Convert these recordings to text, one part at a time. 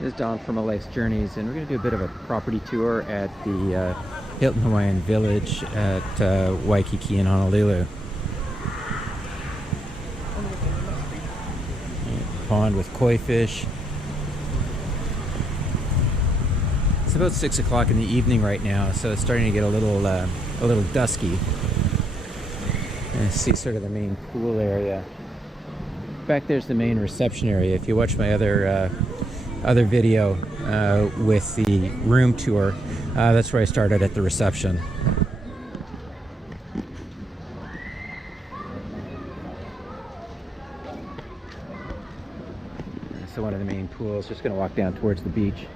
This is Don from A Life's Journeys, and we're going to do a bit of a property tour at the Hilton Hawaiian Village at Waikiki in Honolulu. Pond with koi fish. It's about 6 o'clock in the evening right now, so it's starting to get a little dusky. And see sort of the main pool area. Back there's the main reception area. If you watch my other video with the room tour, that's where I started, at the reception. So one of the main pools. Just going to walk down towards the beach.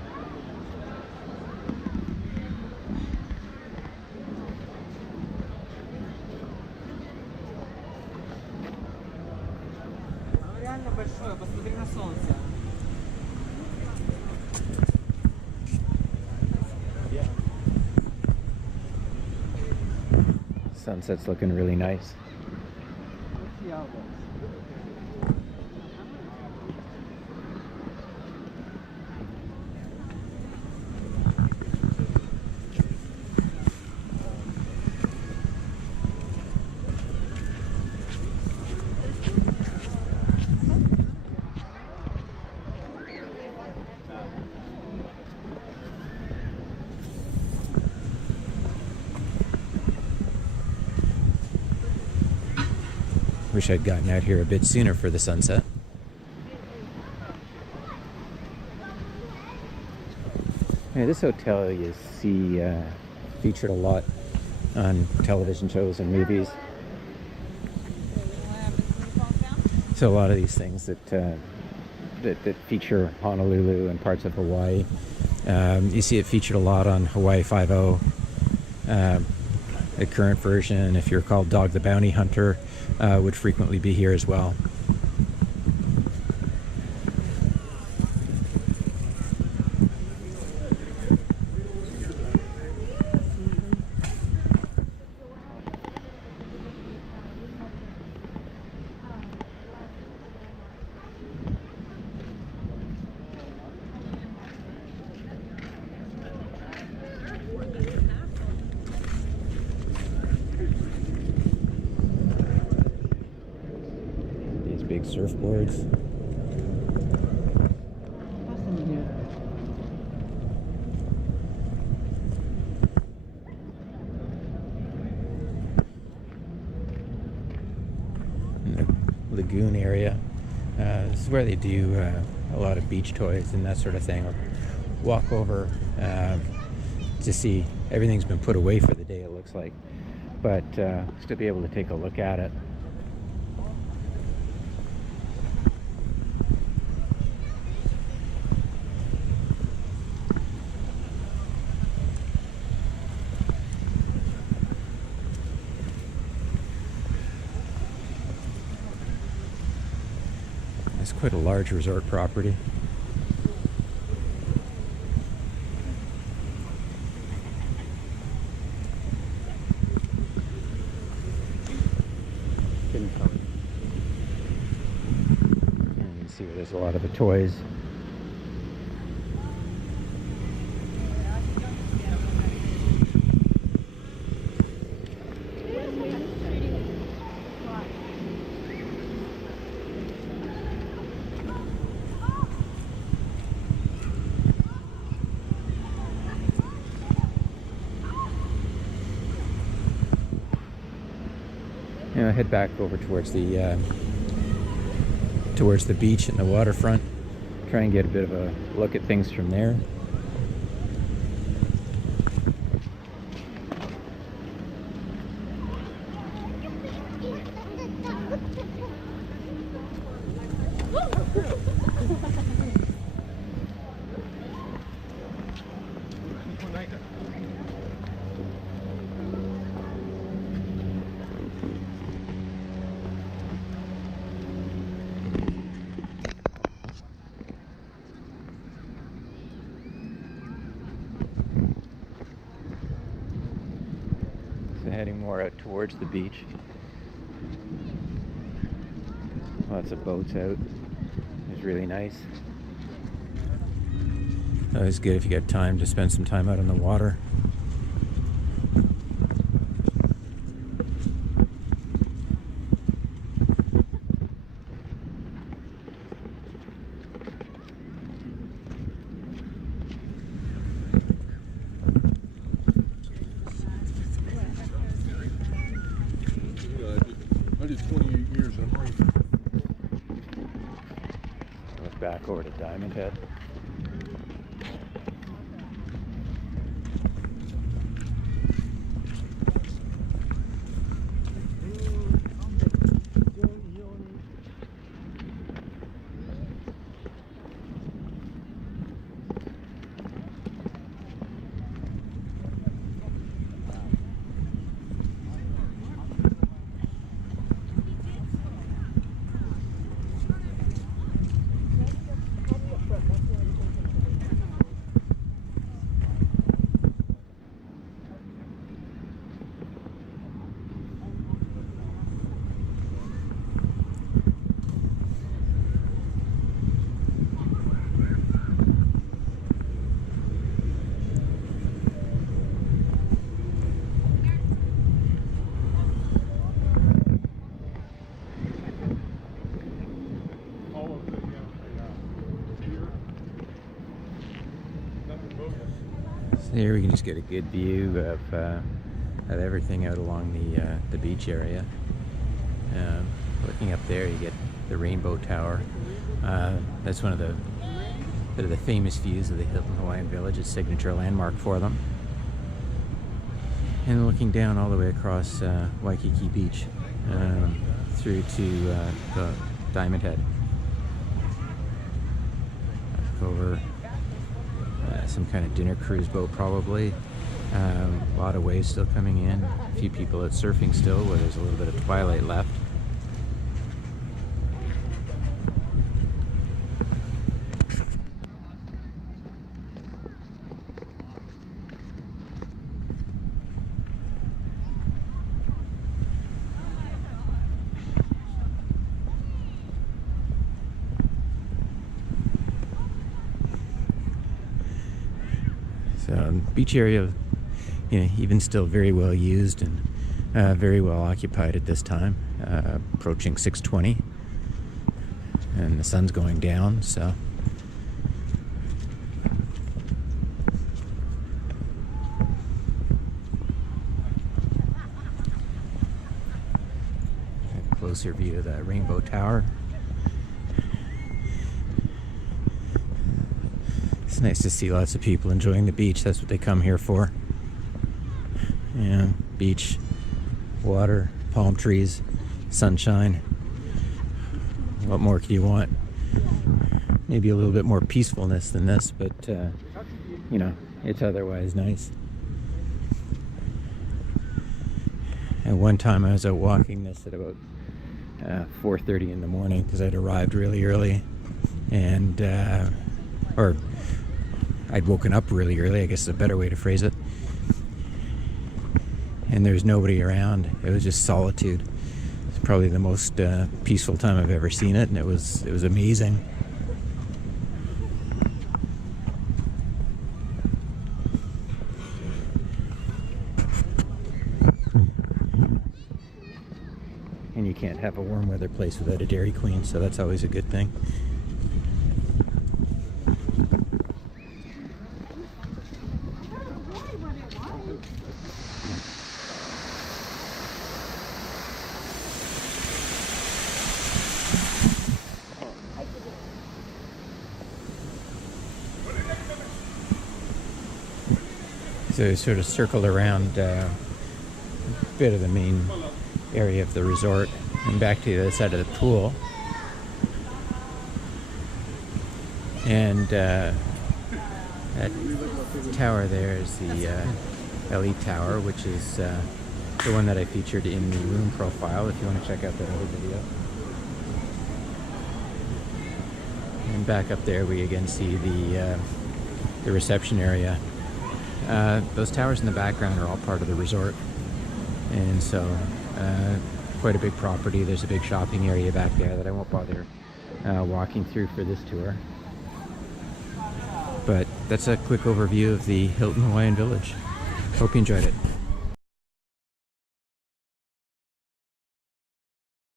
Sunset's looking really nice. Wish I'd gotten out here a bit sooner for the sunset. Yeah, this hotel you see featured a lot on television shows and movies. So a lot of these things that feature Honolulu and parts of Hawaii. You see it featured a lot on Hawaii 5-0. The current version, if you recall, Dog the Bounty Hunter, would frequently be here as well. Big surfboards. In the lagoon area, this is where they do a lot of beach toys and that sort of thing. I'll walk over to see. Everything's been put away for the day, it looks like, but still be able to take a look at it. It's quite a large resort property. And you can see where there's a lot of the toys. Head back over towards the beach and the waterfront. Try and get a bit of a look at things from there. Heading more out towards the beach. Lots of boats out. It's really nice. Always good if you got time to spend some time out on the water. I did 28 years in a Marine. Look back over to Diamond Head. Here we can just get a good view of everything out along the beach area. Looking up there, you get the Rainbow Tower. That's one of the famous views of the Hilton Hawaiian Village. It's a signature landmark for them. And looking down all the way across Waikiki Beach through to the Diamond Head. Over some kind of dinner cruise boat probably. A lot of waves still coming in. A few people out surfing still where there's a little bit of twilight left. So beach area, even still very well used and very well occupied at this time. Approaching 6:20, and the sun's going down. So a closer view of the Rainbow Tower. It's nice to see lots of people enjoying the beach. That's what they come here for. Yeah, beach, water, palm trees, sunshine. What more could you want? Maybe a little bit more peacefulness than this, but it's otherwise nice. At one time I was out walking this at about 4:30 in the morning because I'd arrived really early, and or I'd woken up really early, I guess is a better way to phrase it. And there's nobody around. It was just solitude. It's probably the most peaceful time I've ever seen it, and it was amazing. And you can't have a warm weather place without a Dairy Queen, so that's always a good thing. So we sort of circled around a bit of the main area of the resort and back to the other side of the pool. And that tower there is the LE Tower, which is the one that I featured in the room profile, if you want to check out that other video. And back up there we again see the reception area. Those towers in the background are all part of the resort, and so quite a big property. There's a big shopping area back there that I won't bother walking through for this tour. But that's a quick overview of the Hilton Hawaiian Village. Hope you enjoyed it.